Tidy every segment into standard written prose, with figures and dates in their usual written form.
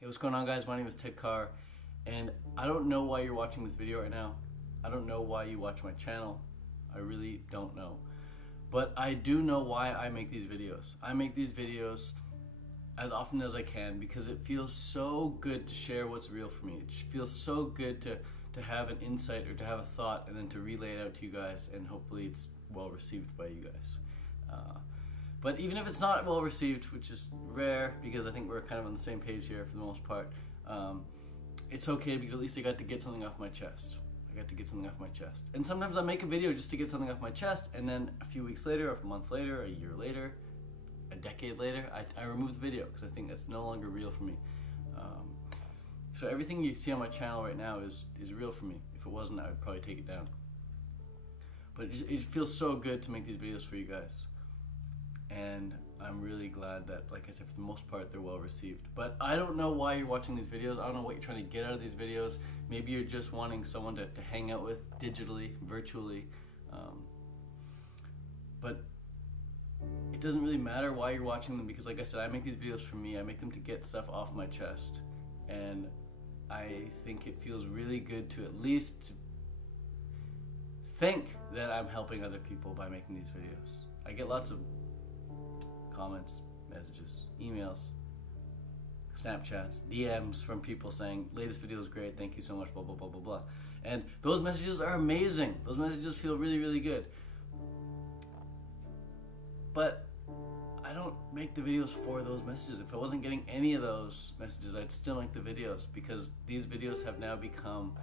Hey, what's going on, guys? My name is Ted Carr, and I don't know why you're watching this video right now. I don't know why you watch my channel. I really don't know. But I do know why I make these videos. I make these videos as often as I can because it feels so good to share what's real for me. It feels so good to have an insight or to have a thought and then to relay it out to you guys, and hopefully it's well received by you guys. But even if it's not well received, which is rare because I think we're kind of on the same page here for the most part, it's okay because at least I got to get something off my chest. And sometimes I make a video just to get something off my chest, and then a few weeks later, a month later, a year later, a decade later, I remove the video because I think that's no longer real for me. So everything you see on my channel right now is real for me. If it wasn't, I would probably take it down. But it feels so good to make these videos for you guys. And I'm really glad that, like I said, for the most part, they're well received. But I don't know why you're watching these videos. I don't know what you're trying to get out of these videos. Maybe you're just wanting someone to hang out with digitally, virtually. But it doesn't really matter why you're watching them because, like I said, I make these videos for me. I make them to get stuff off my chest. And I think it feels really good to at least think that I'm helping other people by making these videos. I get lots of comments, messages, emails, Snapchats, DMs from people saying, latest video is great, thank you so much, blah, blah, blah, blah, blah. And those messages are amazing. Those messages feel really, really good. But I don't make the videos for those messages. If I wasn't getting any of those messages, I'd still make the videos because these videos have now become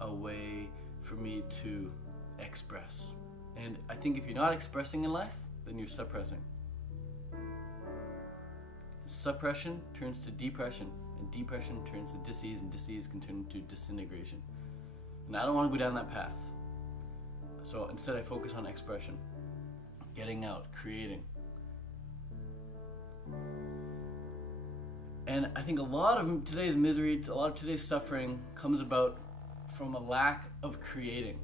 a way for me to express. And I think if you're not expressing in life, then you're suppressing. Suppression turns to depression, and depression turns to disease, and disease can turn to disintegration. And I don't want to go down that path. So instead I focus on expression, getting out, creating. And I think a lot of today's misery, a lot of today's suffering comes about from a lack of creating.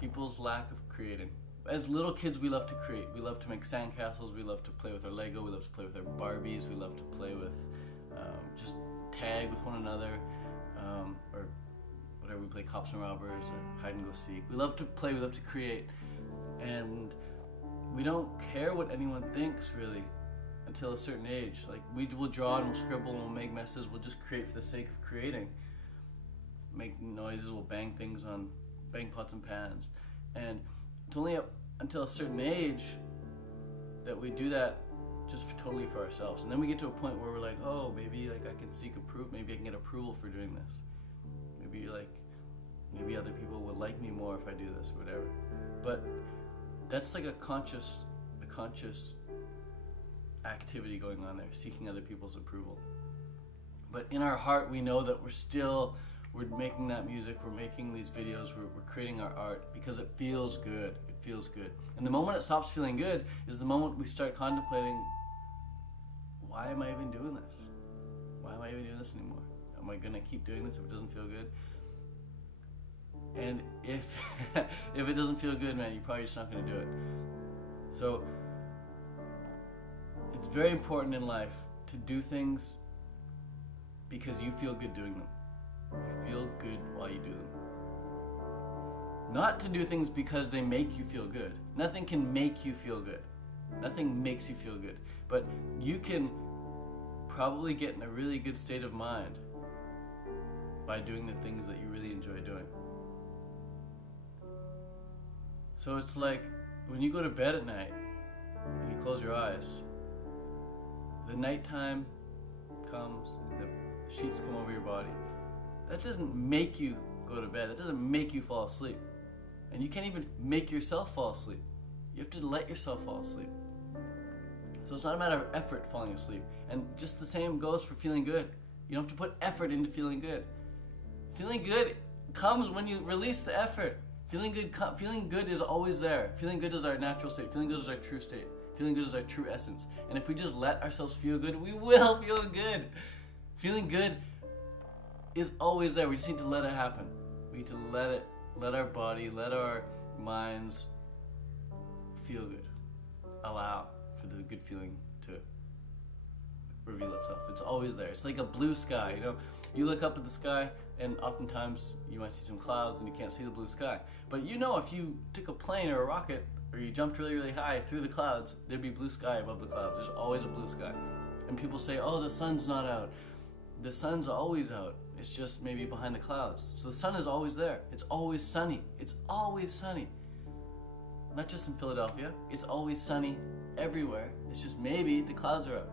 People's lack of creating. As little kids, we love to create. We love to make sandcastles. We love to play with our Lego. We love to play with our Barbies. We love to play with, just tag with one another, or whatever. We play cops and robbers or hide and go seek. We love to play. We love to create, and we don't care what anyone thinks really until a certain age. Like we will draw and we'll scribble and we'll make messes. We'll just create for the sake of creating. Make noises. We'll bang things on pots and pans, and it's only up until a certain age that we do that just totally for ourselves. And then we get to a point where we're like, oh, maybe like I can seek approval, maybe I can get approval for doing this. Maybe other people would like me more if I do this or whatever. But that's like a conscious activity going on there, seeking other people's approval. But in our heart, we know that we're making that music, we're making these videos, we're creating our art because it feels good. It feels good. And the moment it stops feeling good is the moment we start contemplating, why am I even doing this? Why am I even doing this anymore? Am I going to keep doing this if it doesn't feel good? And if it doesn't feel good, man, you're probably just not going to do it. So it's very important in life to do things because you feel good doing them. You feel good while you do them. Not to do things because they make you feel good. Nothing can make you feel good. Nothing makes you feel good. But you can probably get in a really good state of mind by doing the things that you really enjoy doing. So it's like when you go to bed at night and you close your eyes, the nighttime comes, the sheets come over your body. That doesn't make you go to bed. That doesn't make you fall asleep. And you can't even make yourself fall asleep. You have to let yourself fall asleep. So it's not a matter of effort falling asleep. And just the same goes for feeling good. You don't have to put effort into feeling good. Feeling good comes when you release the effort. Feeling good is always there. Feeling good is our natural state. Feeling good is our true state. Feeling good is our true essence. And if we just let ourselves feel good, we will feel good. Feeling good is always there. We just need to let it happen. We need to let our body, let our minds feel good. Allow for the good feeling to reveal itself. It's always there. It's like a blue sky, you know. You look up at the sky, and oftentimes you might see some clouds and you can't see the blue sky. But you know, if you took a plane or a rocket, or you jumped really, really high through the clouds, there'd be blue sky above the clouds. There's always a blue sky. And people say, oh, the sun's not out. The sun's always out. It's just maybe behind the clouds. So the sun is always there. It's always sunny. It's always sunny. Not just in Philadelphia. It's always sunny everywhere. It's just maybe the clouds are out.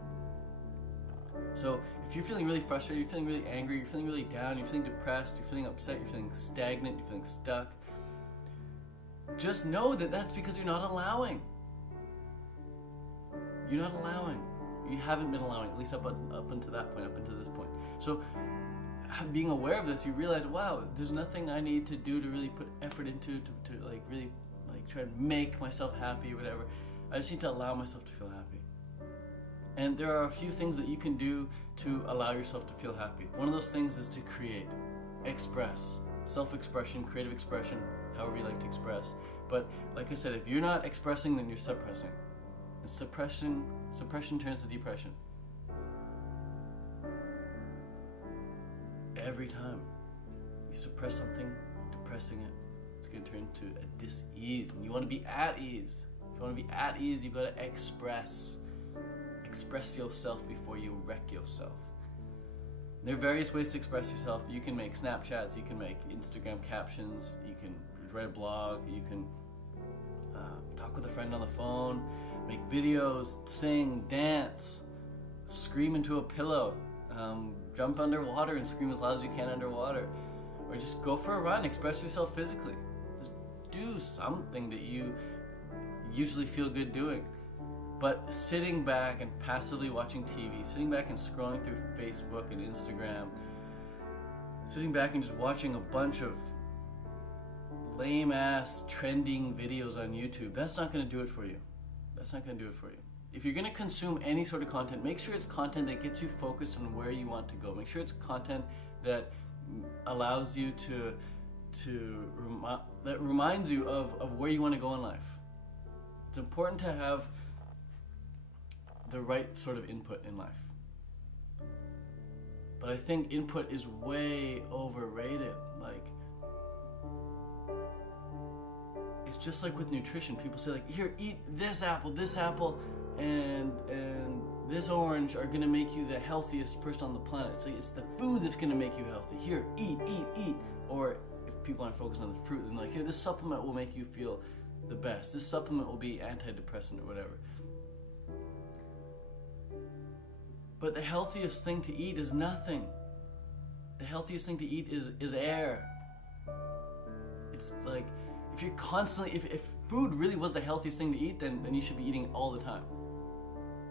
So if you're feeling really frustrated, you're feeling really angry, you're feeling really down, you're feeling depressed, you're feeling upset, you're feeling stagnant, you're feeling stuck, just know that that's because you're not allowing. You're not allowing. You haven't been allowing, at least up until that point, up until this point. So being aware of this, you realize, wow, there's nothing I need to do to really put effort into to like really like try to make myself happy or whatever. I just need to allow myself to feel happy. And there are a few things that you can do to allow yourself to feel happy. One of those things is to create, express, self-expression, creative expression, however you like to express. But like I said, if you're not expressing, then you're suppressing. And suppression turns to depression. Every time you suppress something, depressing it, it's going to turn to a dis-ease. And you want to be at ease. If you want to be at ease, you've got to express. Express yourself before you wreck yourself. There are various ways to express yourself. You can make Snapchats, you can make Instagram captions, you can write a blog, you can talk with a friend on the phone, make videos, sing, dance, scream into a pillow, jump underwater and scream as loud as you can underwater, or just go for a run, express yourself physically. Just do something that you usually feel good doing. But sitting back and passively watching TV, sitting back and scrolling through Facebook and Instagram, sitting back and just watching a bunch of lame-ass trending videos on YouTube, that's not going to do it for you. That's not going to do it for you. If you're going to consume any sort of content, make sure it's content that gets you focused on where you want to go. Make sure it's content that allows you that reminds you of where you want to go in life. It's important to have the right sort of input in life. But I think input is way overrated. Like, it's just like with nutrition. People say like, here, eat this apple, and this orange are gonna make you the healthiest person on the planet. It's like, it's the food that's gonna make you healthy. Here, eat. Or if people aren't focused on the fruit, then like, here, this supplement will make you feel the best. This supplement will be antidepressant or whatever. But the healthiest thing to eat is nothing. The healthiest thing to eat is air. It's like, if you're constantly, if food really was the healthiest thing to eat, then you should be eating it all the time.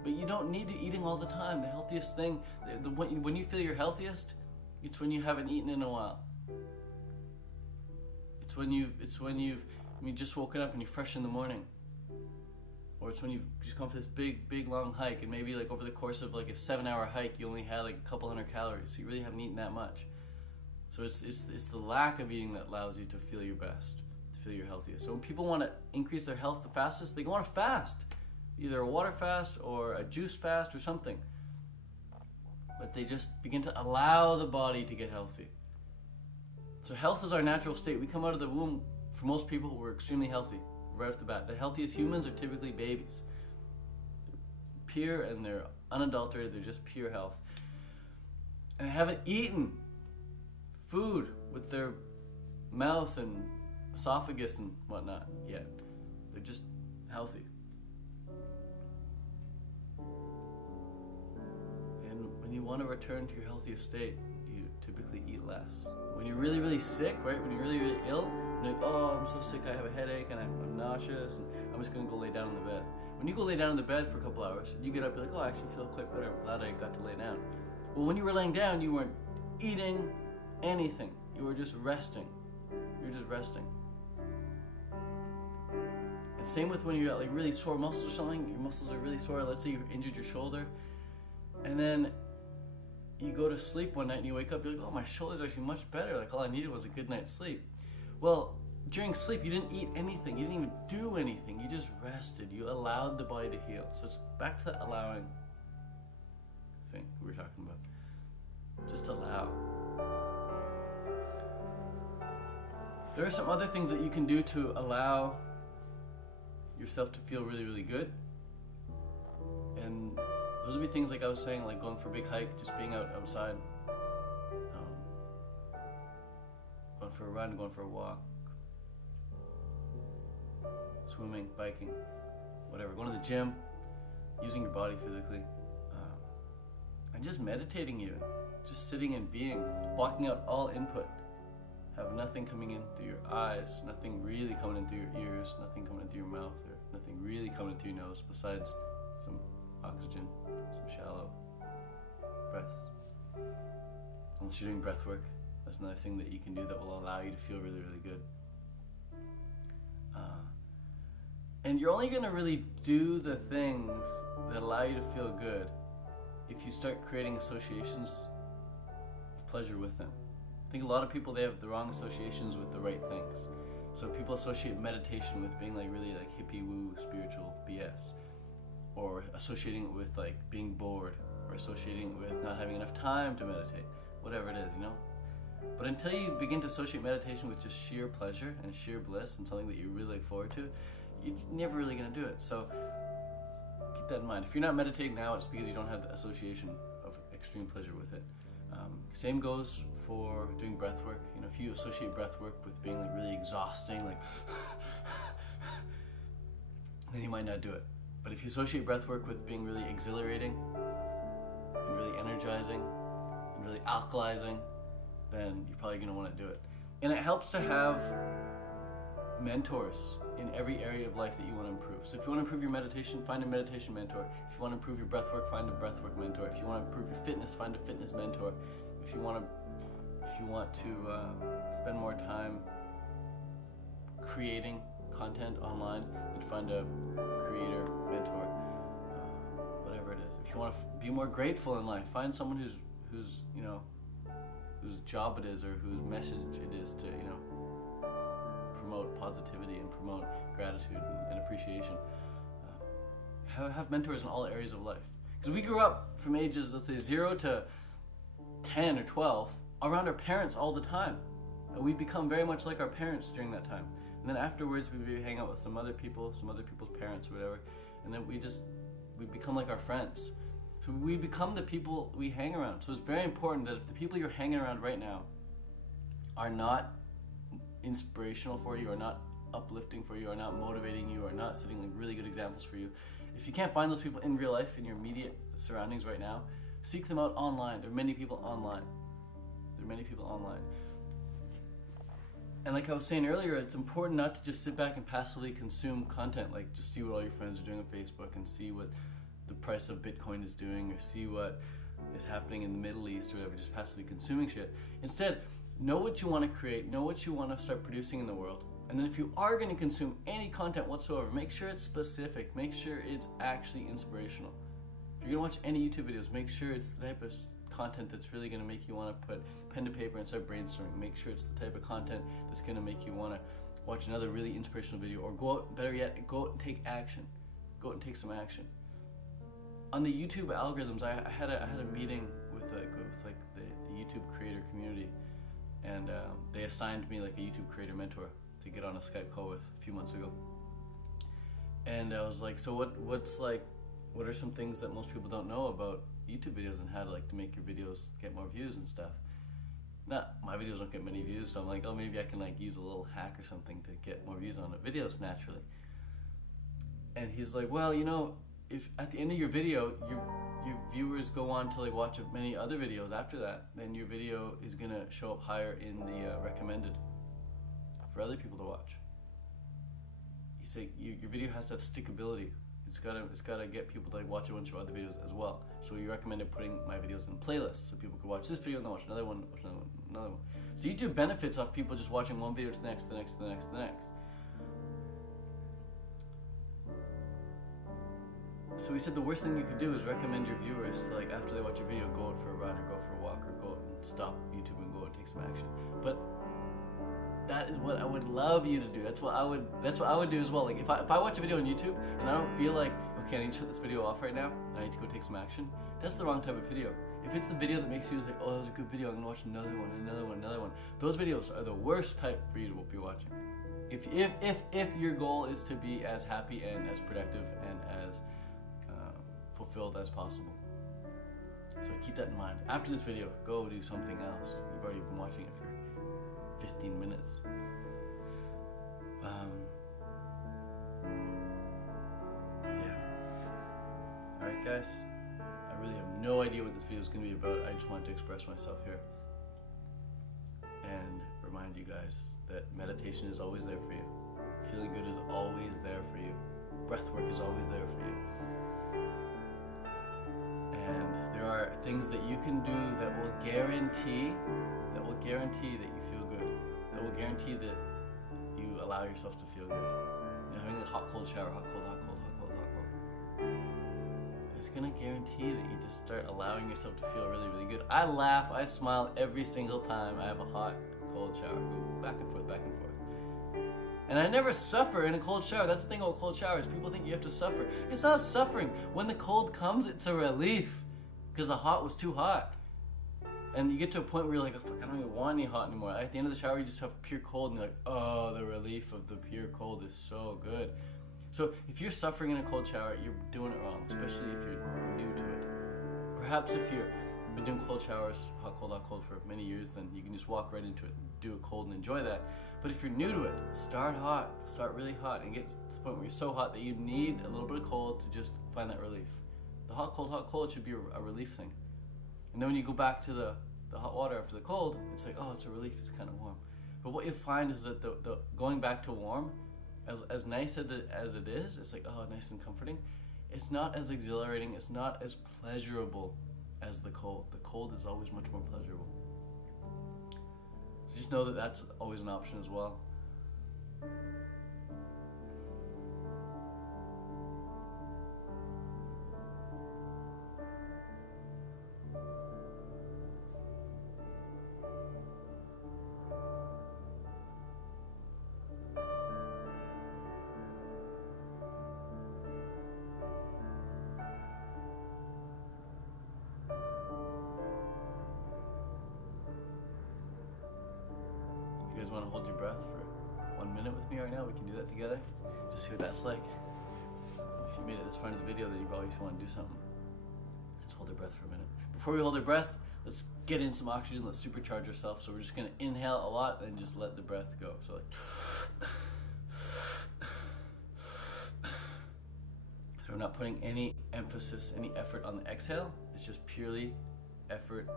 But you don't need to be eating all the time. The healthiest thing, when you feel your healthiest, it's when you haven't eaten in a while. It's when you've just woken up and you're fresh in the morning. Or it's when you've just gone for this big long hike, and maybe like over the course of like a 7-hour hike, you only had like a couple hundred calories, so you really haven't eaten that much. So it's the lack of eating that allows you to feel your best, to feel your healthiest. So when people want to increase their health the fastest, they go on a fast, either a water fast or a juice fast or something. But they just begin to allow the body to get healthy. So health is our natural state. We come out of the womb, for most people, we're extremely healthy. Right off the bat. The healthiest humans are typically babies. They're pure and they're unadulterated, they're just pure health. And they haven't eaten food with their mouth and esophagus and whatnot yet. They're just healthy. And when you want to return to your healthiest state, you typically eat less. When you're really, really sick, right? When you're really, really ill, you're like, oh, I'm so sick, I have a headache, and I'm nauseous, and I'm just going to go lay down in the bed. When you go lay down in the bed for a couple hours, you get up, you're like, oh, I actually feel quite better. I'm glad I got to lay down. Well, when you were laying down, you weren't eating anything. You were just resting. You were just resting. And same with when you got like really sore muscles or something. Your muscles are really sore. Let's say you injured your shoulder, and then you go to sleep one night and you wake up, you're like, oh, my shoulder's actually much better. Like, all I needed was a good night's sleep. Well, during sleep, you didn't eat anything. You didn't even do anything. You just rested. You allowed the body to heal. So it's back to that allowing thing we were talking about. Just allow. There are some other things that you can do to allow yourself to feel really, really good. And those would be things like I was saying, like going for a big hike, just being outside, going for a run, going for a walk, swimming, biking, whatever, going to the gym, using your body physically, and just meditating even, just sitting and being, blocking out all input. Have nothing coming in through your eyes, nothing really coming in through your ears, nothing coming in through your mouth, or nothing really coming in through your nose besides some oxygen, some shallow breaths. Unless you're doing breath work, that's another thing that you can do that will allow you to feel really, really good. And you're only going to really do the things that allow you to feel good if you start creating associations of pleasure with them. I think a lot of people, they have the wrong associations with the right things. So people associate meditation with being like really like hippie woo spiritual BS, or associating it with like being bored, or associating it with not having enough time to meditate, whatever it is, you know. But until you begin to associate meditation with just sheer pleasure and sheer bliss and something that you really look forward to, you're never really going to do it. So keep that in mind. If you're not meditating now, it's because you don't have the association of extreme pleasure with it. Same goes for doing breath work. You know, if you associate breath work with being like really exhausting, like then you might not do it. But if you associate breath work with being really exhilarating and really energizing and really alkalizing, then you're probably going to want to do it. And it helps to have mentors in every area of life that you want to improve. So if you want to improve your meditation, find a meditation mentor. If you want to improve your breath work, find a breath work mentor. If you want to improve your fitness, find a fitness mentor. If you want to spend more time creating content online, then find a creator mentor. Whatever it is. If you want to be more grateful in life, find someone whose you know, whose job it is or whose message it is to, you know, promote positivity and promote gratitude and appreciation. Have mentors in all areas of life. Because we grew up from ages, let's say 0 to 10 or 12, around our parents all the time. And we become very much like our parents during that time. And then afterwards we hang out with some other people's parents or whatever. And then we become like our friends. So we become the people we hang around. So it's very important that if the people you're hanging around right now are not inspirational for you, or not uplifting for you, or not motivating you, or not setting like really good examples for you, if you can't find those people in real life, in your immediate surroundings right now, seek them out online. There are many people online. And like I was saying earlier, it's important not to just sit back and passively consume content, like just see what all your friends are doing on Facebook and see what the price of Bitcoin is doing, or see what is happening in the Middle East or whatever, just passively consuming shit. Instead, know what you want to create, know what you want to start producing in the world, and then if you are going to consume any content whatsoever, make sure it's specific, make sure it's actually inspirational. If you're going to watch any YouTube videos, make sure it's the type of content that's really going to make you want to put pen to paper and start brainstorming. Make sure it's the type of content that's going to make you want to watch another really inspirational video, or go out, better yet, go out and take action. Go out and take some action. On the YouTube algorithms, I had a meeting with the YouTube creator community, and they assigned me like a YouTube creator mentor to get on a Skype call with a few months ago. And I was like, so what are some things that most people don't know about YouTube videos and how to like to make your videos get more views and stuff? My videos don't get many views, so I'm like, oh, maybe I can like use a little hack or something to get more views on the videos naturally. And he's like, well, you know, if at the end of your video your viewers go on to like watch many other videos after that, then your video is gonna show up higher in the recommended for other people to watch. He said your video has to have stickability. It's gotta get people to like watch a bunch of other videos as well. So we recommended putting my videos in playlists so people could watch this video and then watch another one, another one. So YouTube benefits off people just watching one video to the next, the next, the next, the next. So we said the worst thing you could do is recommend your viewers to, like, after they watch your video, go out for a run or go for a walk or go out and stop YouTube and go out and take some action. But that is what I would love you to do. That's what I would do as well. Like if I watch a video on YouTube and I don't feel like, okay, I need to shut this video off right now, and I need to go take some action, that's the wrong type of video. If it's the video that makes you like, oh, that was a good video, I'm gonna watch another one, another one, those videos are the worst type for you to be watching. If your goal is to be as happy and as productive and as fulfilled as possible. So keep that in mind. After this video, go do something else. You've already been watching it for 15 minutes. Yeah. Alright guys, I really have no idea what this video is going to be about. I just wanted to express myself here and remind you guys that meditation is always there for you. Feeling good is always there for you. Breathwork is always there for you. And there are things that you can do that will guarantee that you feel good. That will guarantee that you allow yourself to feel good. You know, having a hot, cold shower, hot, cold, hot, cold, hot, cold, hot, cold. It's gonna guarantee that you just start allowing yourself to feel really, really good. I laugh, I smile every single time I have a hot, cold shower. Go back and forth, back and forth. And I never suffer in a cold shower. That's the thing about cold showers. People think you have to suffer. It's not suffering. When the cold comes, it's a relief. Because the hot was too hot. And you get to a point where you're like, oh, fuck, I don't even want any hot anymore. At the end of the shower, you just have pure cold. And you're like, oh, the relief of the pure cold is so good. So if you're suffering in a cold shower, you're doing it wrong. Especially if you're new to it. Perhaps if you've been doing cold showers, hot, cold, for many years, then you can just walk right into it and do it cold and enjoy that. But if you're new to it, start hot, start really hot, and get to the point where you're so hot that you need a little bit of cold to just find that relief. The hot, cold should be a relief thing. And then when you go back to the hot water after the cold, it's like, oh, it's a relief, it's kind of warm. But what you find is that the going back to warm, as nice as it is, it's like, oh, nice and comforting. It's not as exhilarating, it's not as pleasurable as the cold. The cold is always much more pleasurable. So just know that that's always an option as well. You guys want to hold your breath for 1 minute with me right now? We can do that together. Just see what that's like. If you made it this far into the video, then you probably want to do something. Let's hold our breath for a minute. Before we hold our breath, let's get in some oxygen. Let's supercharge ourselves. So we're just going to inhale a lot and just let the breath go. So like, so we're not putting any emphasis, any effort on the exhale. It's just purely effort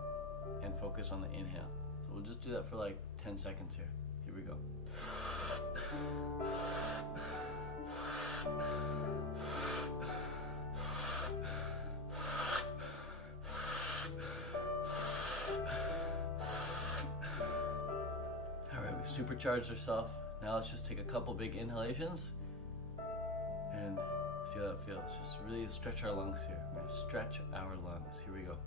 and focus on the inhale. So we'll just do that for like 10 seconds here. Here we go. All right, we've supercharged ourselves. Now let's just take a couple big inhalations and see how that feels. Just really stretch our lungs here. We're gonna stretch our lungs. Here we go.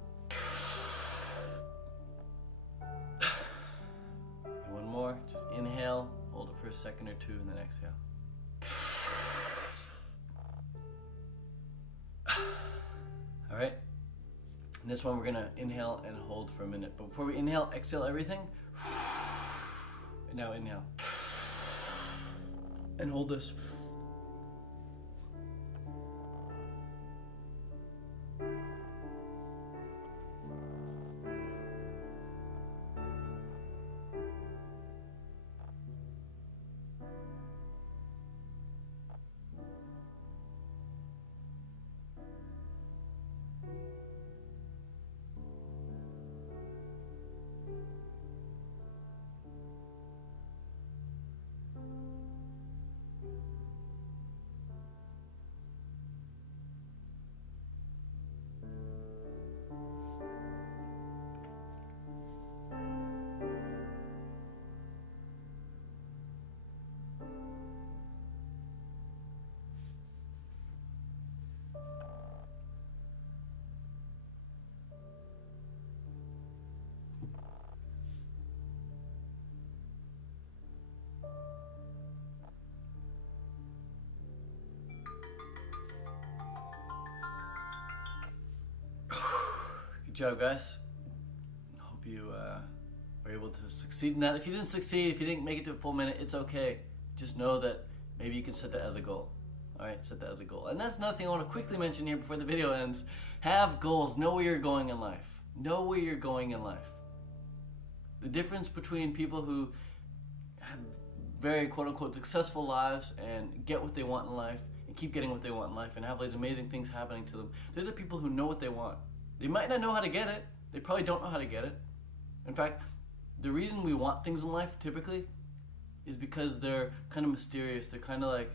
One more, just inhale, hold it for a second or two, and then exhale. All right, and this one we're gonna inhale and hold for a minute. But before we inhale, exhale everything. And now inhale. And hold this. Good job, guys. Hope you were able to succeed in that. If you didn't succeed, if you didn't make it to a full minute, it's okay. Just know that maybe you can set that as a goal. All right, set that as a goal. And that's another thing I want to quickly mention here before the video ends. Have goals. Know where you're going in life. Know where you're going in life. The difference between people who have very quote-unquote successful lives and get what they want in life and keep getting what they want in life and have these amazing things happening to them, they're the people who know what they want. They might not know how to get it. They probably don't know how to get it. In fact, the reason we want things in life typically is because they're kind of mysterious. They're kind of like,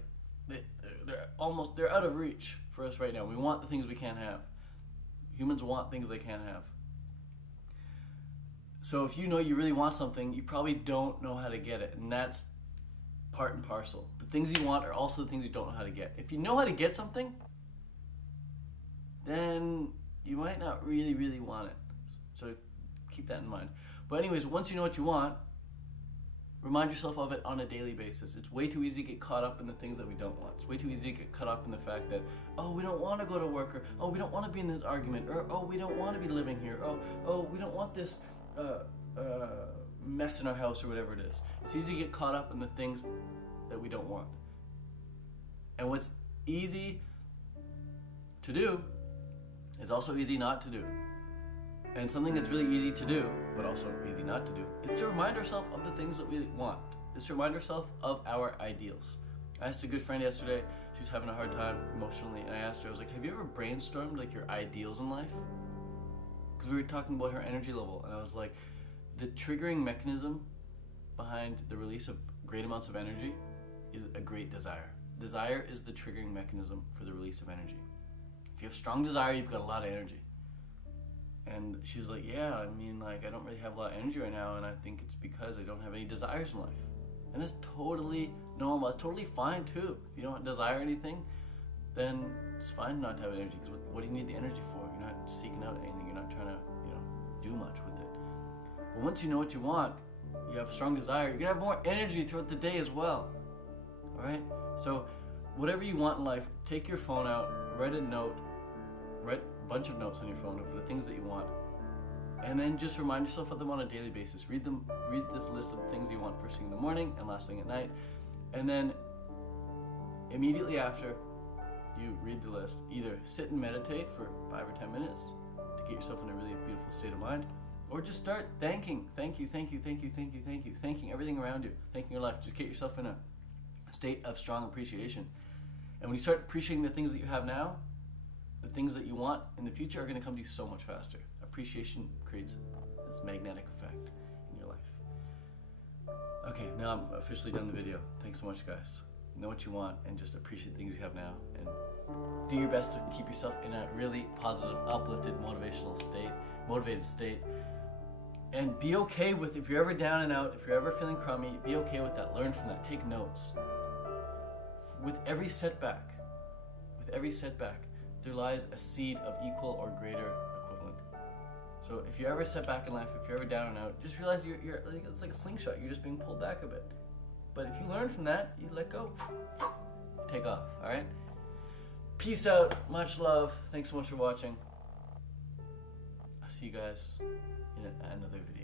they're out of reach for us right now. We want the things we can't have. Humans want things they can't have. So if you know you really want something, you probably don't know how to get it. And that's part and parcel. The things you want are also the things you don't know how to get. If you know how to get something, then you might not really, really want it. So keep that in mind. But anyways, once you know what you want, remind yourself of it on a daily basis. It's way too easy to get caught up in the things that we don't want. It's way too easy to get caught up in the fact that, oh, we don't want to go to work, or oh, we don't want to be in this argument, or oh, we don't want to be living here, oh, we don't want this mess in our house, or whatever it is. It's easy to get caught up in the things that we don't want. And what's easy to do is also easy not to do. And something that's really easy to do, but also easy not to do, is to remind ourselves of the things that we want. Is to remind ourselves of our ideals. I asked a good friend yesterday, she was having a hard time emotionally, and I asked her, I was like, have you ever brainstormed like your ideals in life? Because we were talking about her energy level, and I was like, the triggering mechanism behind the release of great amounts of energy is a great desire. Desire is the triggering mechanism for the release of energy. If you have strong desire, you've got a lot of energy. And she's like, yeah, I mean, like, I don't really have a lot of energy right now, and I think it's because I don't have any desires in life. And that's totally normal. It's totally fine, too. If you don't desire anything, then it's fine not to have energy, because what do you need the energy for? You're not seeking out anything. You're not trying to, do much with it. But once you know what you want, you have a strong desire, you're going to have more energy throughout the day as well. All right? So whatever you want in life, take your phone out, write a note, write a bunch of notes on your phone of the things that you want, and then just remind yourself of them on a daily basis. Read this list of the things you want first thing in the morning and last thing at night, and then immediately after you read the list, either sit and meditate for 5 or 10 minutes to get yourself in a really beautiful state of mind, or just start thanking everything around you, thanking your life. Just get yourself in a state of strong appreciation. And when you start appreciating the things that you have now, the things that you want in the future are going to come to you so much faster. Appreciation creates this magnetic effect in your life. Okay, now I'm officially done the video. Thanks so much, guys. Know what you want and just appreciate the things you have now, and do your best to keep yourself in a really positive, uplifted, motivated state. And be okay with, if you're ever down and out, if you're ever feeling crummy, be okay with that. Learn from that. Take notes. With every setback, there lies a seed of equal or greater equivalent. So if you're ever set back in life, if you're ever down and out, just realize it's like a slingshot. You're just being pulled back a bit. But if you learn from that, you let go, take off, all right? Peace out, much love. Thanks so much for watching. I'll see you guys in another video.